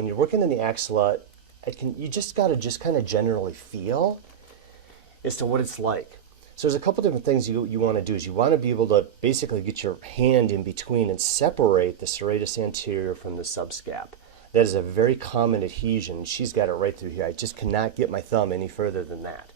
when you're working in the axilla, you just got to just kind of generally feel as to what it's like. So there's a couple different things you want to do. Is you want to be able to basically get your hand in between and separate the serratus anterior from the subscap. That is a very common adhesion. She's got it right through here. I just cannot get my thumb any further than that.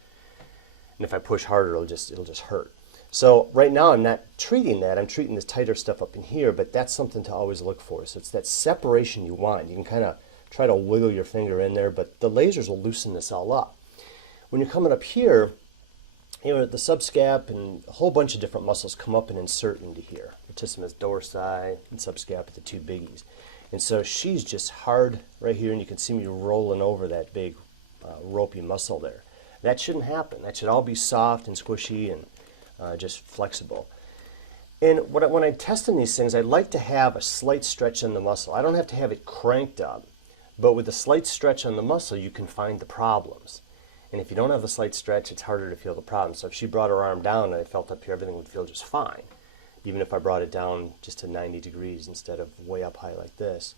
And if I push harder, it'll just hurt. So right now I'm not treating that. I'm treating this tighter stuff up in here, but that's something to always look for. So it's that separation you want. You can kind of try to wiggle your finger in there, but the lasers will loosen this all up. When you're coming up here, you know, the subscap and a whole bunch of different muscles come up and insert into here. Latissimus dorsi and subscap are the two biggies. And so she's just hard right here, and you can see me rolling over that big ropey muscle there. That shouldn't happen. That should all be soft and squishy and just flexible. And when I'm testing these things, I like to have a slight stretch on the muscle. I don't have to have it cranked up, but with a slight stretch on the muscle, you can find the problems. And if you don't have the slight stretch, it's harder to feel the problem. So if she brought her arm down and I felt up here, everything would feel just fine, even if I brought it down just to 90 degrees instead of way up high like this.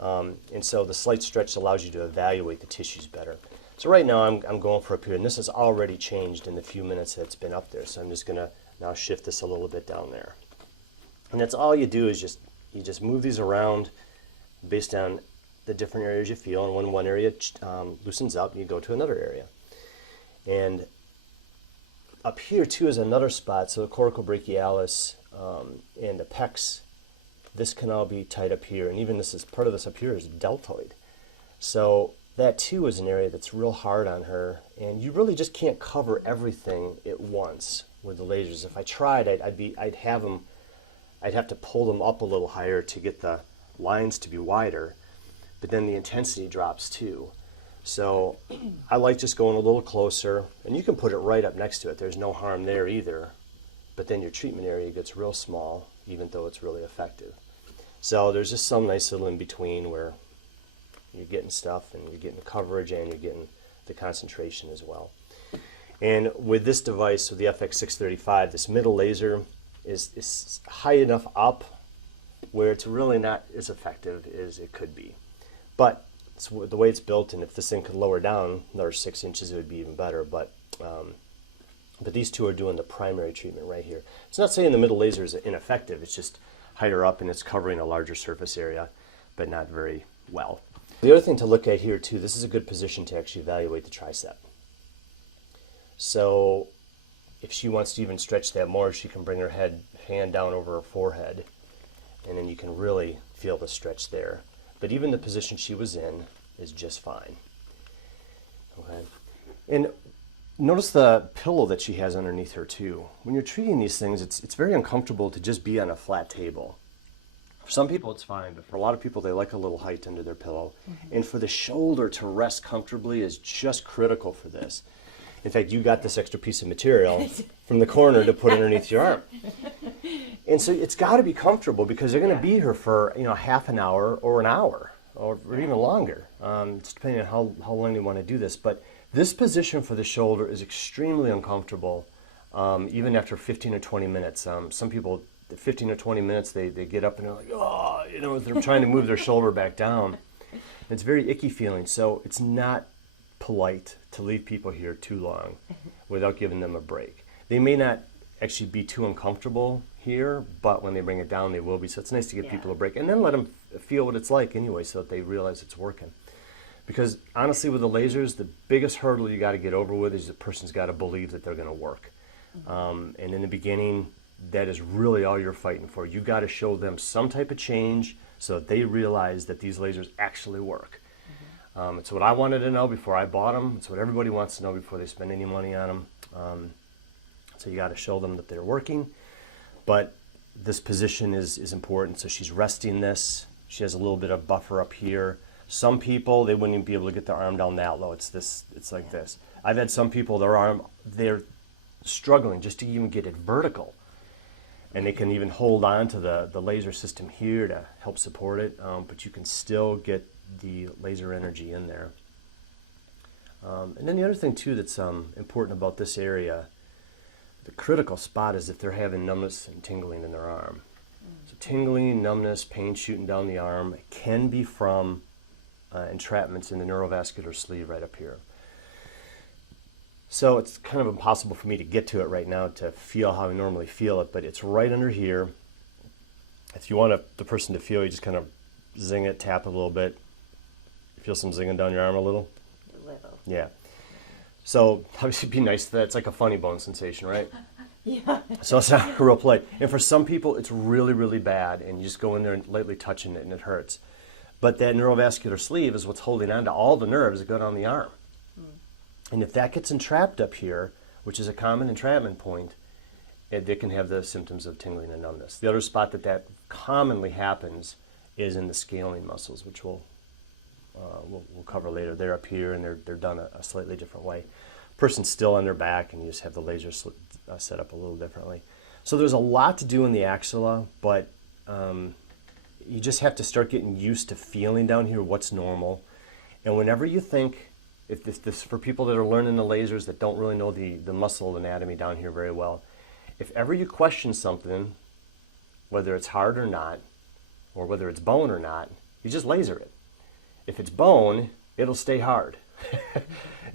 And so the slight stretch allows you to evaluate the tissues better. So right now I'm going for up here, and this has already changed in the few minutes that it's been up there. So I'm just going to now shift this a little bit down there. And that's all you do is you just move these around based on the different areas you feel. And when one area loosens up, you go to another area. And up here too is another spot. So the coracobrachialis and the pecs, this can all be tight up here. And even this is part of this up here is deltoid. So that too is an area that's real hard on her. And you really just can't cover everything at once with the lasers. If I tried, I'd have to pull them up a little higher to get the lines to be wider. But then the intensity drops too. So I like just going a little closer, and you can put it right up next to it. There's no harm there either. But then your treatment area gets real small, even though it's really effective. So there's just some nice little in between where you're getting stuff, and you're getting the coverage, and you're getting the concentration as well. And with this device, with the FX635, this middle laser is high enough up where it's really not as effective as it could be. But it's the way it's built, and if this thing could lower down another 6 inches, it would be even better. But these two are doing the primary treatment right here. It's not saying the middle laser is ineffective. It's just higher up, and it's covering a larger surface area, but not very well. The other thing to look at here too, this is a good position to actually evaluate the tricep. So if she wants to even stretch that more, she can bring her hand down over her forehead, and then you can really feel the stretch there. But even the position she was in is just fine. Okay. And notice the pillow that she has underneath her too. When you're treating these things, it's very uncomfortable to just be on a flat table. For some people it's fine, but for a lot of people they like a little height under their pillow. Mm-hmm. And for the shoulder to rest comfortably is just critical for this. In fact, you got this extra piece of material from the corner to put underneath your arm. And so it's got to be comfortable because they're going to be here for half an hour or an hour or even longer. It's depending on how long you want to do this. But this position for the shoulder is extremely uncomfortable, even after 15 or 20 minutes. Some people, 15 or 20 minutes, they get up and they're like, oh, they're trying to move their shoulder back down. And it's very icky feeling. So it's not polite to leave people here too long without giving them a break. They may not actually be too uncomfortable here, but when they bring it down, they will be. So it's nice to give people a break and then let them feel what it's like anyway so that they realize it's working. Because honestly, with the lasers, the biggest hurdle you got to get over with is the person's got to believe that they're going to work. And in the beginning, that is really all you're fighting for. You got to show them some type of change so that they realize that these lasers actually work. It's what I wanted to know before I bought them. It's what everybody wants to know before they spend any money on them. So you got to show them that they're working. But this position is important. So she's resting this. She has a little bit of buffer up here. Some people, they wouldn't even be able to get their arm down that low. It's like this. I've had some people, they're struggling just to even get it vertical. And they can even hold on to the laser system here to help support it. But you can still get the laser energy in there. And then the other thing too that's important about this area, the critical spot is if they're having numbness and tingling in their arm. So tingling, numbness, pain shooting down the arm, it can be from entrapments in the neurovascular sleeve right up here. So it's kind of impossible for me to get to it right now to feel how I normally feel it, but it's right under here. If you want the person to feel, you just kind of zing it, tap it a little bit. You feel some zinging down your arm a little? A little. Yeah. So obviously it'd be nice that it's like a funny bone sensation, right? Yeah. So it's not a real play. And for some people, it's really, really bad, and you just go in there and lightly touching it, and it hurts. But that neurovascular sleeve is what's holding on to all the nerves that go down the arm. And if that gets entrapped up here, which is a common entrapment point, they can have the symptoms of tingling and numbness. The other spot that commonly happens is in the scaling muscles, which we'll cover later. They're up here, and they're done a slightly different way. Person's still on their back, and you just have the laser set up a little differently. So there's a lot to do in the axilla, but you just have to start getting used to feeling down here what's normal. And whenever you think, if this for people that are learning the lasers that don't really know the muscle anatomy down here very well, if ever you question something, whether it's hard or not, or whether it's bone or not, you just laser it. If it's bone, it'll stay hard.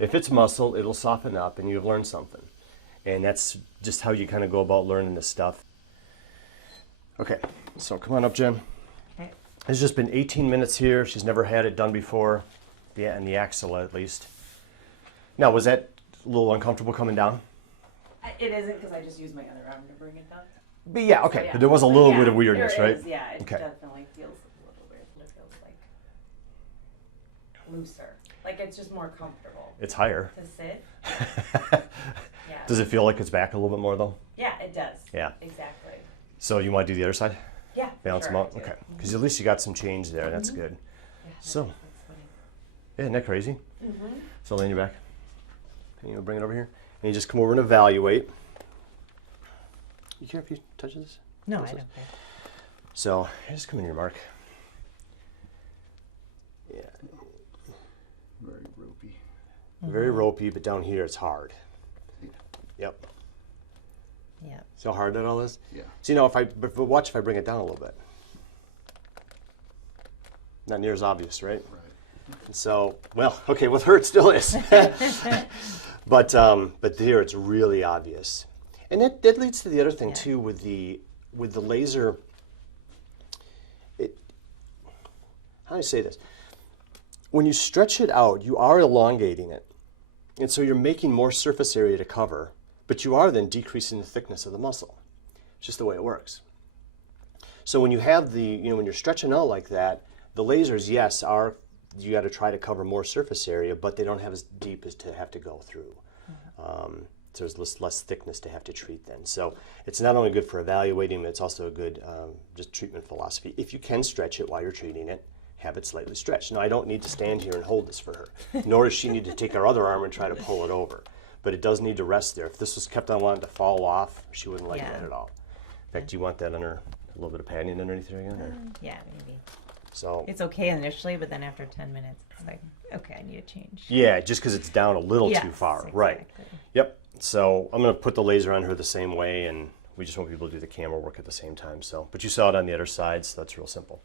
If it's muscle, it'll soften up, and you've learned something. And that's just how you kind of go about learning this stuff. Okay, so come on up, Jen. Okay. It's just been 18 minutes here. She's never had it done before. Yeah, in the axilla at least. Now, was that a little uncomfortable coming down? It isn't, because I just used my other arm to bring it down. But yeah, okay. So, yeah. But there was a little But bit of weirdness, there right? is, yeah, it Okay. definitely feels a little weird, and it feels like looser. Like it's just more comfortable It's higher. to sit. Yeah. Does it feel like it's back a little bit more though? Yeah, it does. Yeah. Exactly. So you want to do the other side? Yeah. Balance sure, them out? I do. Okay. Because at least you got some change there. That's good. Yeah, So- that's funny. Yeah, isn't that crazy? So lean your back. And you bring it over here. And you just come over and evaluate. You care if you touch this? No, Touch I this? don't care. So just come in your mark. Yeah. Very ropey. Very ropey, but down here it's hard. Yeah. Yep. Yeah. See how hard that all is? Yeah. So but watch if I bring it down a little bit. Not near as obvious, right? Right. So, well, okay, with her it still is. but there it's really obvious. And that leads to the other thing too with the laser. How do I say this? When you stretch it out, you are elongating it. And so you're making more surface area to cover, but you are then decreasing the thickness of the muscle. It's just the way it works. So when you have when you're stretching out like that, the lasers, yes, you got to try to cover more surface area, but they don't have as deep as to have to go through. So there's less thickness to have to treat then. So it's not only good for evaluating, but it's also a good just treatment philosophy. If you can stretch it while you're treating it, have it slightly stretched. Now, I don't need to stand here and hold this for her, nor does she need to take her other arm and try to pull it over. But it does need to rest there. If this was kept on wanting to fall off, she wouldn't like that at all. In fact, do you want that under a little bit of padding underneath her again? Or? Yeah, maybe. So It's okay initially, but then after 10 minutes, it's like, okay, I need to change. yeah, just because it's down a little too Yes, far. Right. exactly. Yep. So I'm going to put the laser on her the same way, and we just want people to do the camera work at the same time. So, but you saw it on the other side, so that's real simple.